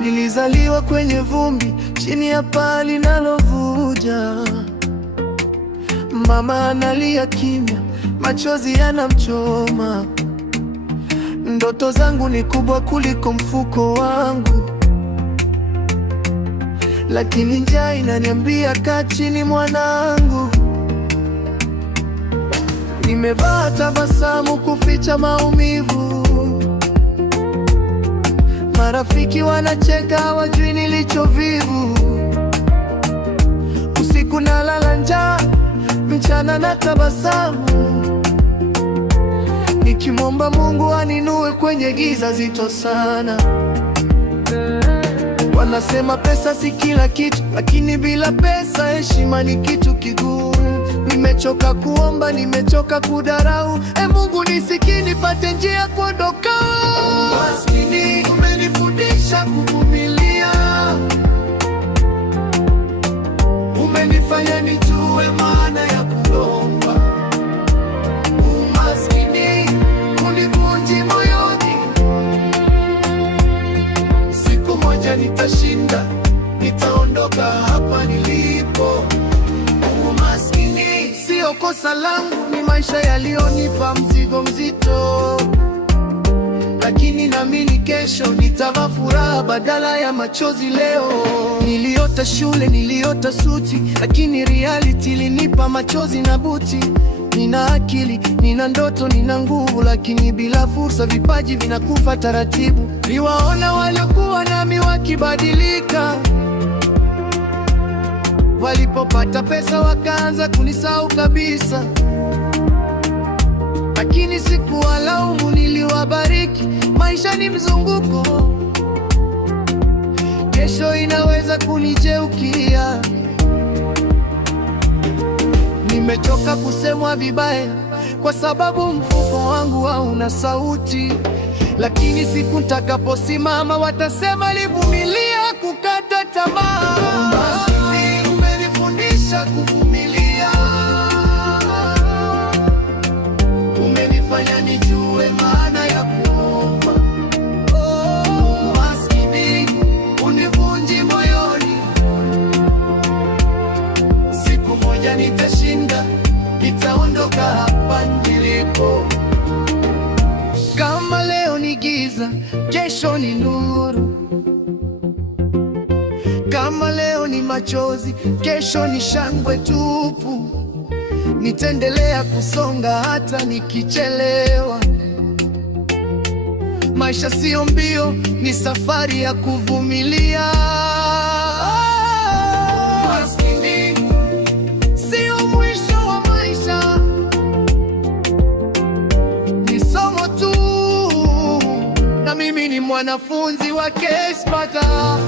Nilizaliwa kwenye vumbi, chini ya paa linalovuja. Mama analia kimya, machozi yanamchoma. Ndoto zangu ni kubwa kuliko mfuko wangu, lakini njaa inaniambia kaa chini mwanangu. Nimevaa tabasamu kuficha maumivu. Marafiki wanacheka, hawajui nilicho vivu. Usiku nalala njaa, mchana na tabasamu, nikimwomba Mungu aninue kwenye giza zito sana. Wanasema pesa si kila kitu, lakini bila pesa heshima ni kitu kigumu. Nimechoka kuomba, nimechoka kudharau. Mungu nisikie, nipate njia kuondoka. Umaskini umenifundisha kuvumilia, umenifanya nijue maana ya kuomba. Umaskini univunji moyoni, siku moja nitashinda, nitaondoka hapa nilipo. Umaskini sio kosa langu, ni maisha yaliyonipa mzigo mzito, lakini naamini kesho nitavaa furaha badala ya machozi leo. Niliota shule, niliota suti, lakini reality ilinipa machozi na buti. Nina akili, nina ndoto, nina nguvu, lakini bila fursa vipaji vinakufa taratibu. Niwaona waliokuwa nami wakibadilika, walipopata pesa wakaanza kunisahau kabisa, lakini sikuwalaumu, niliwabariki. Maisha ni mzunguko, kesho inaweza kunigeukia. Nimechoka kusemwa vibaya kwa sababu mfuko wangu hauna sauti, lakini siku nitakaposimama watasema nilivumilia kukata tamaa. Umaskini umenifundisha kuvumilia, umenifanya nijue maana ya kuomba. Umaskini univunji moyoni, siku moja nitashinda, nitaondoka hapa nilipo. Kama leo ni giza, kesho ni nuru. Kama leo ni machozi, kesho ni shangwe tupu. Nitaendelea kusonga hata nikichelewa. Maisha sio mbio, ni safari ya kuvumilia. Umaskini sio mwisho wa maisha, ni somo tu, na mimi ni mwanafunzi wake Sparta.